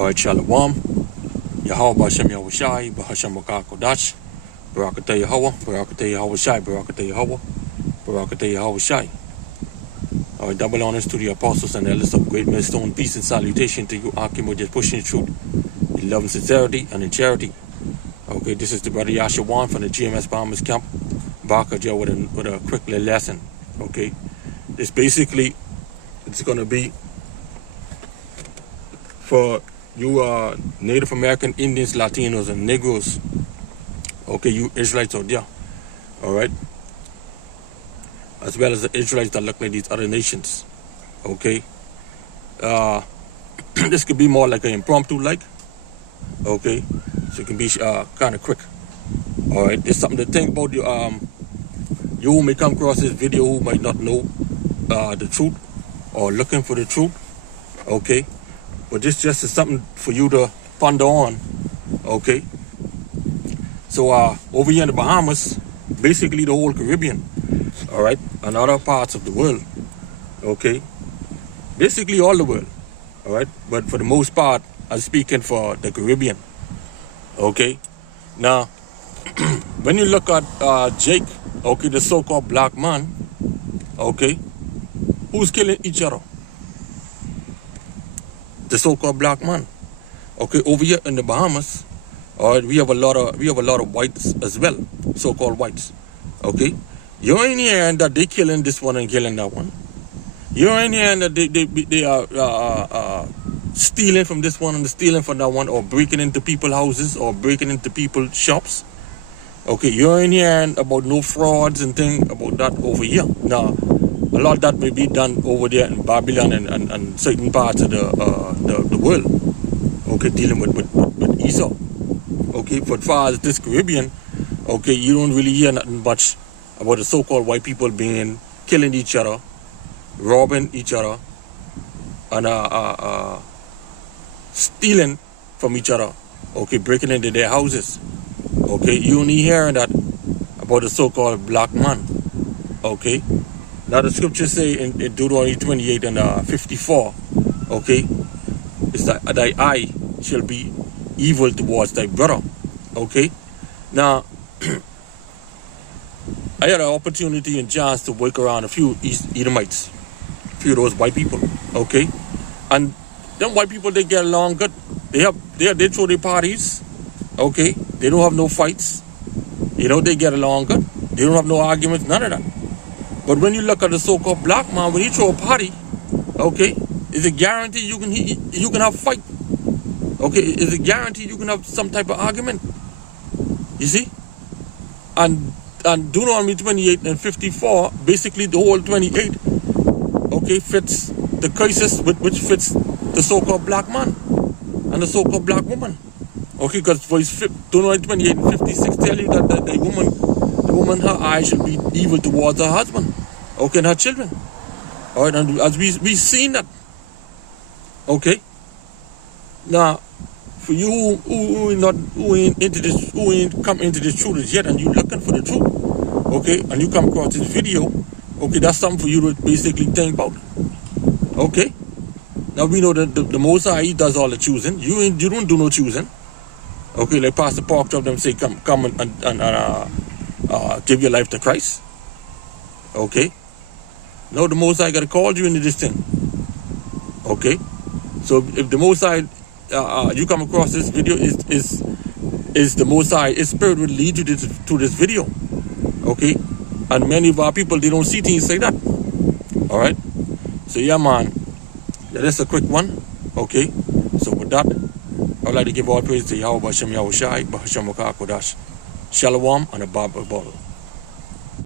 Alright, Shalom. Yahweh Bashem Yahushai, Bahasham Kodash, Barakatah Yahweh, Barakatah Yahushai, Barakatah Yahweh, Barakatah Yahushai. Alright, double honors to the apostles and elders of great millstone. Peace and salutation to you, Akim, just pushing the truth in love and sincerity and in charity. Okay, this is the brother Yasharahla from the GMS Bombers Camp. Bakaja with a quick little lesson. Okay, it's basically, it's going to be for you Native American Indians, Latinos, and Negroes. Okay, you Israelites out there. All right, as well as the Israelites that look like these other nations. Okay, this could be more like an impromptu, like. Okay, so it can be kind of quick. All right, there's something to think about. You who may come across this video who might not know the truth or looking for the truth. Okay, but this just is something for you to ponder on. Okay, so over here in the Bahamas, basically the whole Caribbean, all right, and other parts of the world. Okay, basically all the world. All right, but for the most part, I'm speaking for the Caribbean. Okay, now when you look at Jake, okay, the so-called black man, okay, who's killing each other? The so-called black man. Okay, over here in the Bahamas, all right, we have a lot of whites as well, so-called whites. Okay, you ain't hearing that they killing this one and killing that one. You ain't hearing that they are stealing from this one and stealing from that one, or breaking into people's houses or breaking into people's shops. Okay, you ain't hearing about no frauds and things about that over here. Now, a lot of that may be done over there in Babylon and certain parts of the world. Okay, dealing with Esau. Okay, but as far as this Caribbean, okay, you don't really hear nothing much about the so-called white people killing each other, robbing each other, and stealing from each other. Okay, breaking into their houses. Okay, you only hearing that about the so-called black man. Okay, now the scriptures say in Deuteronomy 28 and 54, okay, it's that thy eye shall be evil towards thy brother. Okay, now I had an opportunity and chance to work around a few Edomites, a few of those white people. Okay, and them white people, they get along good. They throw their parties. Okay, they don't have no fights. You know, they get along good. They don't have no arguments, none of that. But when you look at the so-called black man, when he throw a party, okay, is it guaranteed you can have a fight? Okay, is it guaranteed you can have some type of argument? You see? And Deuteronomy 28 and 54, basically the whole 28, okay, fits the curses which fits the so-called black man and the so-called black woman. Okay, because for his Deuteronomy 28 and 56 tell you that the woman, her eyes should be evil towards her husband, okay, and her children. All right, and as we seen that. Okay. Now, for you who ain't into this, who ain't come into this truth yet, and you looking for the truth, okay, and you come across this video, okay, that's something for you to basically think about. Okay. Now we know that the Most High, He does all the choosing. You don't do no choosing. Okay, like Pastor Park to them say, come and give your life to Christ. Okay. No, the Most High got to call you into this thing. Okay. So if the Most High, you come across this video, is the Most High, His Spirit will lead you to this video. Okay. And many of our people, they don't see things like that. All right. So yeah, man. Yeah, that's a quick one. Okay. So with that, I'd like to give all praise to Yahweh Bashem Yahushai, Bahasham Kodash, Shalom, and a Bible bottle.